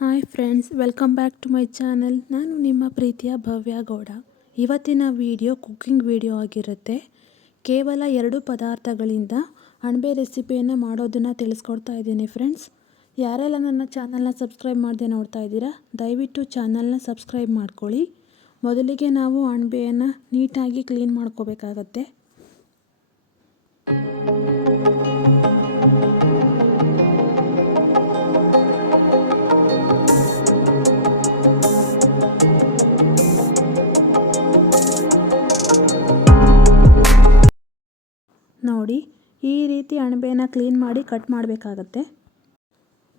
Hi friends, welcome back to my channel. ನಾನು ನಿಮ್ಮ ಪ್ರೀತಿಯ ಭವ್ಯ ಗೌಡ. ಇವತ್ತಿನ ವಿಡಿಯೋ, ಕುಕ್ಕಿಂಗ್ ವಿಡಿಯೋ ಆಗಿರುತ್ತೆ. ಕೇವಲ ಎರಡು ಪದಾರ್ಥಗಳಿಂದ ಅಣಬೆ ರೆಸಿಪಿಯನ್ನು ಮಾಡೋದನ್ನು ತಿಳಿಸ್ಕೊಡ್ತಾ ಇದ್ದೀನಿ ಫ್ರೆಂಡ್ಸ್. ಯಾರೆಲ್ಲ ನನ್ನ ಚಾನಲ್ನ ಸಬ್ಸ್ಕ್ರೈಬ್ ಮಾಡದೆ ನೋಡ್ತಾ ಇದ್ದೀರಾ, ದಯವಿಟ್ಟು ಚಾನಲ್ನ ಸಬ್ಸ್ಕ್ರೈಬ್ ಮಾಡ್ಕೊಳ್ಳಿ. ಮೊದಲಿಗೆ ನಾವು ಅಣಬೆಯನ್ನು ನೀಟಾಗಿ ಕ್ಲೀನ್ ಮಾಡ್ಕೋಬೇಕಾಗತ್ತೆ. ನೋಡಿ, ಈ ರೀತಿ ಅಣಬೆನ ಕ್ಲೀನ್ ಮಾಡಿ ಕಟ್ ಮಾಡಬೇಕಾಗತ್ತೆ.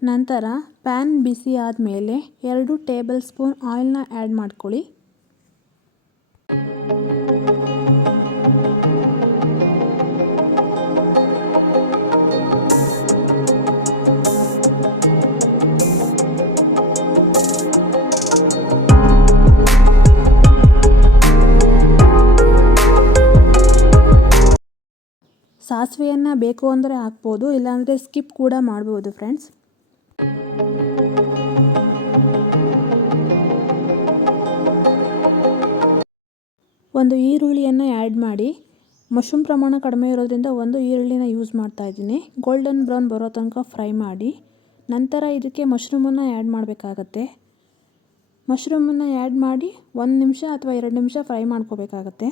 ನಂತರ ಪ್ಯಾನ್ ಬಿಸಿ ಆದಮೇಲೆ ಎರಡು ಟೇಬಲ್ ಸ್ಪೂನ್ ಆಯಿಲ್ನ ಆ್ಯಡ್ ಮಾಡ್ಕೊಳ್ಳಿ. ಸಾಸಿವೆಯನ್ನು ಬೇಕು ಅಂದರೆ ಹಾಕ್ಬೋದು, ಇಲ್ಲಾಂದರೆ ಸ್ಕಿಪ್ ಕೂಡ ಮಾಡ್ಬೋದು ಫ್ರೆಂಡ್ಸ್ ಒಂದು ಈರುಳ್ಳಿಯನ್ನು ಆ್ಯಡ್ ಮಾಡಿ ಮಶ್ರೂಮ್ ಪ್ರಮಾಣ ಕಡಿಮೆ ಇರೋದ್ರಿಂದ ಒಂದು ಈರುಳ್ಳಿನ ಯೂಸ್ ಮಾಡ್ತಾ ಇದ್ದೀನಿ. ಗೋಲ್ಡನ್ ಬ್ರೌನ್ ಬರೋ ತನಕ ಫ್ರೈ ಮಾಡಿ, ನಂತರ ಇದಕ್ಕೆ ಮಶ್ರೂಮನ್ನು ಆ್ಯಡ್ ಮಾಡಬೇಕಾಗತ್ತೆ. ಮಶ್ರೂಮನ್ನು ಆ್ಯಡ್ ಮಾಡಿ, ಒಂದು ನಿಮಿಷ ಅಥವಾ ಎರಡು ನಿಮಿಷ ಫ್ರೈ ಮಾಡ್ಕೋಬೇಕಾಗತ್ತೆ.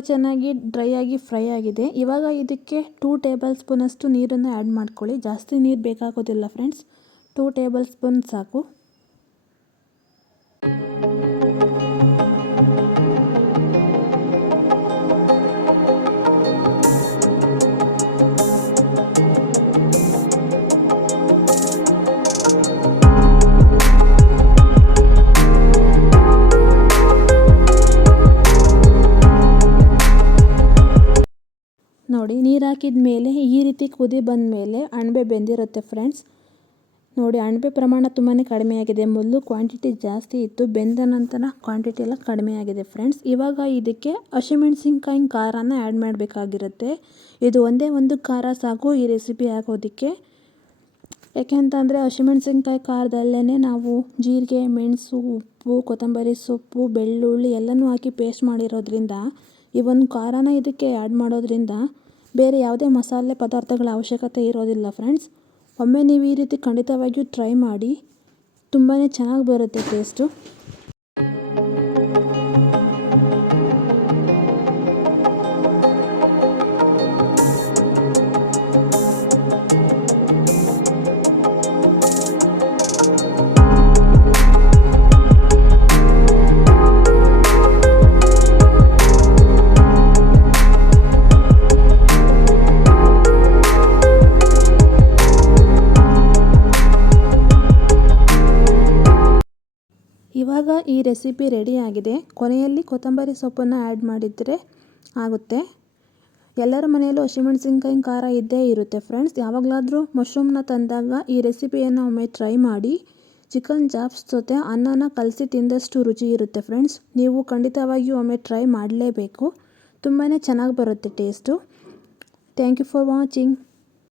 ಚೆನ್ನಾಗಿ ಡ್ರೈ ಆಗಿ ಫ್ರೈ ಆಗಿದೆ. ಇವಾಗ ಇದಕ್ಕೆ ಟೂ ಟೇಬಲ್ ಸ್ಪೂನಷ್ಟು ನೀರನ್ನು ಆ್ಯಡ್ ಮಾಡ್ಕೊಳ್ಳಿ. ಜಾಸ್ತಿ ನೀರು ಬೇಕಾಗೋದಿಲ್ಲ ಫ್ರೆಂಡ್ಸ್ ಟೂ ಟೇಬಲ್ ಸ್ಪೂನ್ ಸಾಕು. ನೋಡಿ, ನೀರು ಹಾಕಿದ ಮೇಲೆ ಈ ರೀತಿ ಕುದಿ ಬಂದ ಮೇಲೆ ಅಣಬೆ ಬೆಂದಿರುತ್ತೆ ಫ್ರೆಂಡ್ಸ್ ನೋಡಿ, ಅಣಬೆ ಪ್ರಮಾಣ ತುಂಬಾ ಕಡಿಮೆ ಆಗಿದೆ. ಮೊದಲು ಕ್ವಾಂಟಿಟಿ ಜಾಸ್ತಿ ಇತ್ತು. ಬೆಂದ ನಂತರ ಕ್ವಾಂಟಿಟಿ ಎಲ್ಲ ಕಡಿಮೆ ಆಗಿದೆ ಫ್ರೆಂಡ್ಸ್ ಇವಾಗ ಇದಕ್ಕೆ ಹಸಿಮೆಣ್ಸಿನ್ಕಾಯಿ ಖಾರನ ಆ್ಯಡ್ ಮಾಡಬೇಕಾಗಿರುತ್ತೆ. ಇದು ಒಂದೇ ಒಂದು ಖಾರ ಸಾಕು ಈ ರೆಸಿಪಿ ಹಾಕೋದಕ್ಕೆ. ಯಾಕೆಂತಂದರೆ ಹಸಿಮೆಣಸಿನ್ಕಾಯಿ ಖಾರದಲ್ಲೇ ನಾವು ಜೀರಿಗೆ, ಮೆಣಸು, ಉಪ್ಪು, ಕೊತ್ತಂಬರಿ ಸೊಪ್ಪು, ಬೆಳ್ಳುಳ್ಳಿ ಎಲ್ಲನೂ ಹಾಕಿ ಪೇಸ್ಟ್ ಮಾಡಿರೋದ್ರಿಂದ ಈ ಒಂದು ಖಾರನ ಇದಕ್ಕೆ ಆ್ಯಡ್ ಮಾಡೋದ್ರಿಂದ ಬೇರೆ ಯಾವುದೇ ಮಸಾಲೆ ಪದಾರ್ಥಗಳ ಅವಶ್ಯಕತೆ ಇರೋದಿಲ್ಲ ಫ್ರೆಂಡ್ಸ್ ಒಮ್ಮೆ ನೀವು ಈ ರೀತಿ ಖಂಡಿತವಾಗಿಯೂ ಟ್ರೈ ಮಾಡಿ ತುಂಬಾ ಚೆನ್ನಾಗಿ ಬರುತ್ತೆ ಟೇಸ್ಟು ಇವಾಗ ಈ ರೆಸಿಪಿ ರೆಡಿಯಾಗಿದೆ. ಕೊನೆಯಲ್ಲಿ ಕೊತ್ತಂಬರಿ ಸೊಪ್ಪನ್ನು ಆ್ಯಡ್ ಮಾಡಿದರೆ ಆಗುತ್ತೆ. ಎಲ್ಲರ ಮನೆಯಲ್ಲೂ ಹಸಿಮೆಣಸಿನ್ಕಾಯಿ ಖಾರ ಇದ್ದೇ ಇರುತ್ತೆ ಫ್ರೆಂಡ್ಸ್. ಯಾವಾಗಲಾದರೂ ಮಶ್ರೂಮ್ನ ತಂದಾಗ ಈ ರೆಸಿಪಿಯನ್ನು ಒಮ್ಮೆ ಟ್ರೈ ಮಾಡಿ. ಚಿಕನ್ ಜಾಬ್ಸ್ ಜೊತೆ ಅನ್ನನ ಕಲಸಿ ತಿಂದಷ್ಟು ರುಚಿ ಇರುತ್ತೆ ಫ್ರೆಂಡ್ಸ್. ನೀವು ಖಂಡಿತವಾಗಿಯೂ ಒಮ್ಮೆ ಟ್ರೈ ಮಾಡಲೇಬೇಕು. ತುಂಬಾ ಚೆನ್ನಾಗಿ ಬರುತ್ತೆ taste. Thank you for watching.